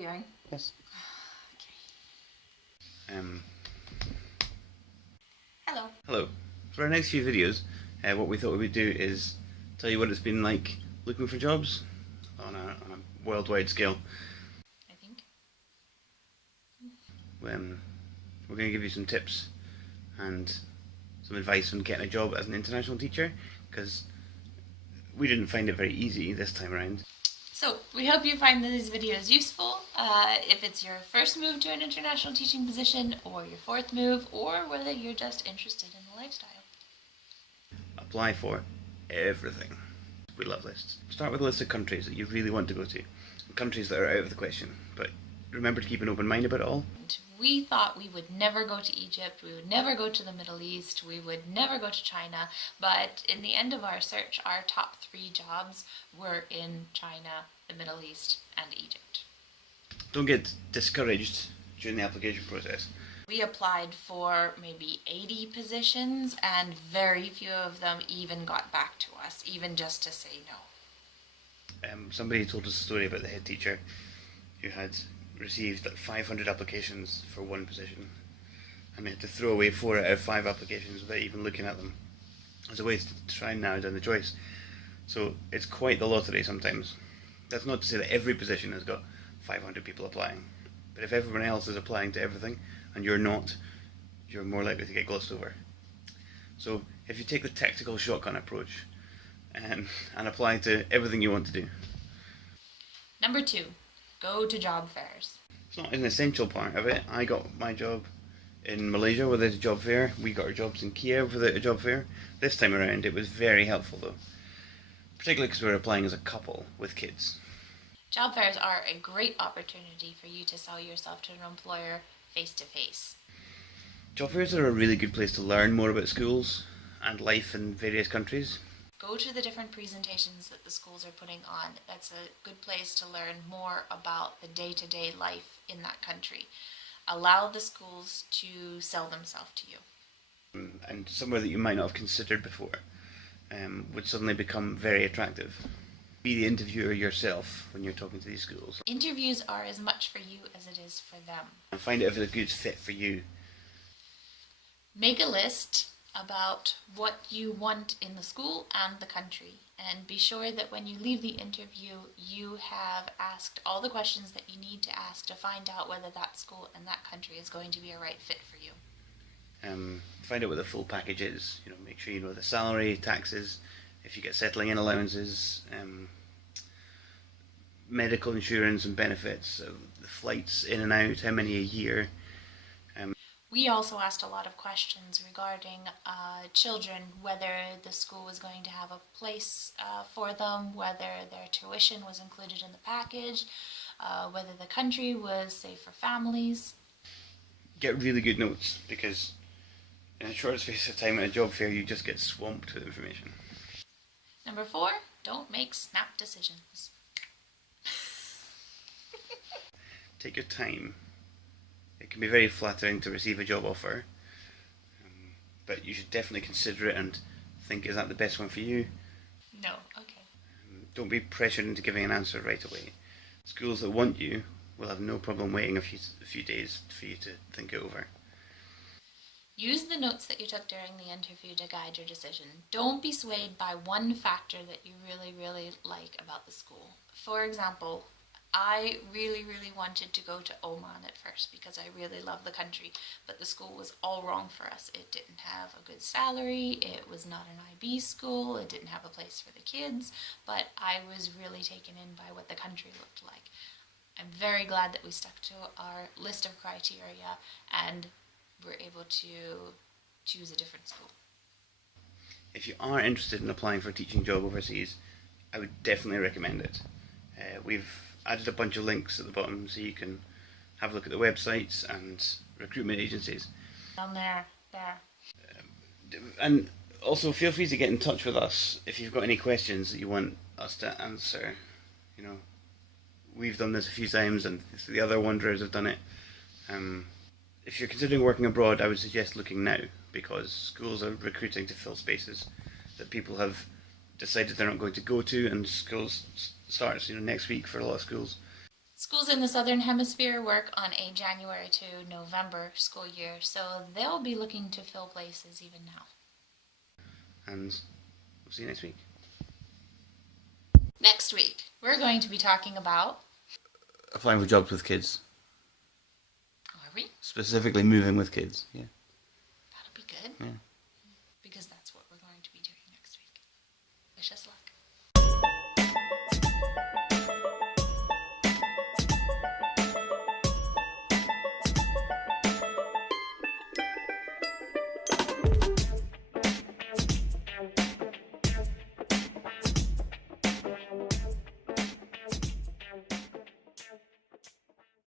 videoing? Yes. Okay. Hello. Hello. For our next few videos, what we thought we would do is tell you what it's been like looking for jobs on a worldwide scale. I think. We're going to give you some tips and some advice on getting a job as an international teacher, because we didn't find it very easy this time around. So, we hope you find these videos useful. If it's your first move to an international teaching position, or your fourth move, or whether you're just interested in the lifestyle. Apply for everything. We love lists. Start with a list of countries that you really want to go to, countries that are out of the question, but remember to keep an open mind about it all. We thought we would never go to Egypt, we would never go to the Middle East, we would never go to China, but in the end of our search, our top 3 jobs were in China, the Middle East, and Egypt. Don't get discouraged during the application process. We applied for maybe 80 positions, and very few of them even got back to us, even just to say no. Somebody told us a story about the head teacher who had received like 500 applications for one position, and we had to throw away 4 out of 5 applications without even looking at them as a way to try and narrow down the choice. So it's quite the lottery sometimes. That's not to say that every position has got 500 people applying, but if everyone else is applying to everything and you're not, you're more likely to get glossed over. So if you take the tactical shotgun approach and apply to everything you want to do. Number 2, go to job fairs. It's not an essential part of it. I got my job in Malaysia without a job fair. We got our jobs in Kiev without a job fair. This time around it was very helpful though, particularly because we were applying as a couple with kids. Job fairs are a great opportunity for you to sell yourself to an employer face to face. Job fairs are a really good place to learn more about schools and life in various countries. Go to the different presentations that the schools are putting on. That's a good place to learn more about the day-to-day life in that country. Allow the schools to sell themselves to you. And somewhere that you might not have considered before would suddenly become very attractive. Be the interviewer yourself when you're talking to these schools. Interviews are as much for you as it is for them. And find out if it's a good fit for you. Make a list about what you want in the school and the country, and be sure that when you leave the interview you have asked all the questions that you need to ask to find out whether that school and that country is going to be a right fit for you. Find out what the full package is. Make sure you know the salary, taxes, if you get settling in allowances, medical insurance and benefits, the flights in and out, how many a year. We also asked a lot of questions regarding children, whether the school was going to have a place for them, whether their tuition was included in the package, whether the country was safe for families. Get really good notes, because in a short space of time at a job fair you just get swamped with information. Number 4, don't make snap decisions. Take your time. It can be very flattering to receive a job offer, but you should definitely consider it and think, is that the best one for you? No, okay. Don't be pressured into giving an answer right away. Schools that want you will have no problem waiting a few days for you to think it over. Use the notes that you took during the interview to guide your decision. Don't be swayed by one factor that you really, really like about the school. For example, I really wanted to go to Oman at first because I really love the country, but the school was all wrong for us. It didn't have a good salary, it was not an IB school, it didn't have a place for the kids, but I was really taken in by what the country looked like. I'm very glad that we stuck to our list of criteria and were able to choose a different school. If you are interested in applying for a teaching job overseas, I would definitely recommend it. We've added a bunch of links at the bottom so you can have a look at the websites and recruitment agencies. Down there. And also feel free to get in touch with us if you've got any questions that you want us to answer. We've done this a few times and the other wanderers have done it. If you're considering working abroad, I would suggest looking now, because schools are recruiting to fill spaces that people have decided they're not going to go to, and schools starts next week for a lot of schools. Schools in the Southern Hemisphere work on a January to November school year, so they'll be looking to fill places even now. And we'll see you next week. Next week, we're going to be talking about... Applying for jobs with kids. Are we? Specifically moving with kids, yeah. That'll be good. Yeah.